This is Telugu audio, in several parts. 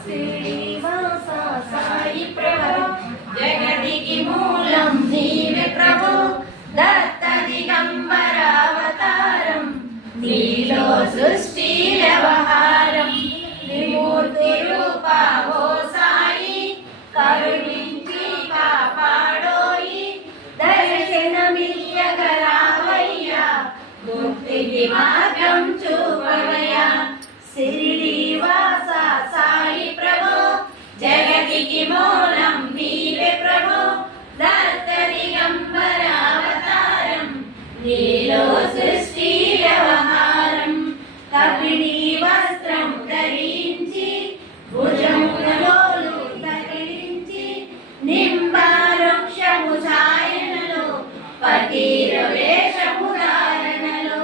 శ్రీనివాస సాయి ప్రభు జగతికి మూలం నీవే ప్రభు దత్త దిగంబర అవతారం నీలో సృష్టి వ్యవహారం త్రిమూర్తి రూపా ఓ సాయి కరుణించి కాపాడోయి దర్శనమియ్యగరావయ్యా ముక్తికి మార్గం చూపవయ్యా శ్రీనివాస సాయి ప్రభు జగతికి మూలం నీవే ప్రభు దత్త దిగంబర అవతారం నీలో సృష్టి వ్యవహారం కపిడి వస్త్రం ధరించి భుజములలోలు తగిలించి నింబావృక్షము ఛాయనలో పకీర వేషము ధారణలో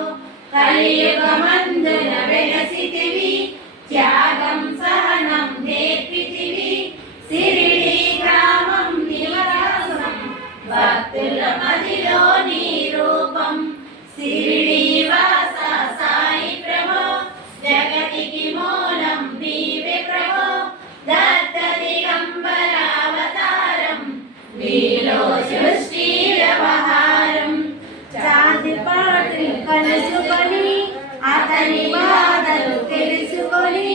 కలియుగమందున వెలసితివి త్యాగం సహనం నేర్పితివి సిరిడి గ్రామం నివాసం భక్తుల మదిలో నీ రూపం శ్రీనివాస సాయి ప్రభు జగతికి మూలం నీవే ప్రభు దత్త దిగంబర అవతారం నీలో సృష్టి వ్యవహారం చాందిపాటి కలుసుకొని అతని బాధలు తెలుసుకొని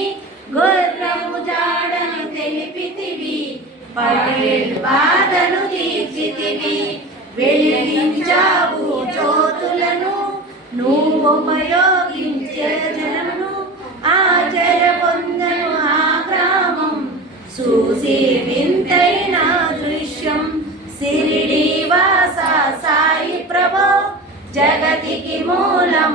గుర్రము జాడను తెలిపితివి పగలు బాధను తీర్చితివి వెలిగించావు జ్యోతులను నువ్వు ఉపయోగించే జనమును ఆచర పొందను ఆ గ్రామం చూసి వింతైన దృశ్యం సిరిడి వాస సాయి ప్రభు జగతికి మూలం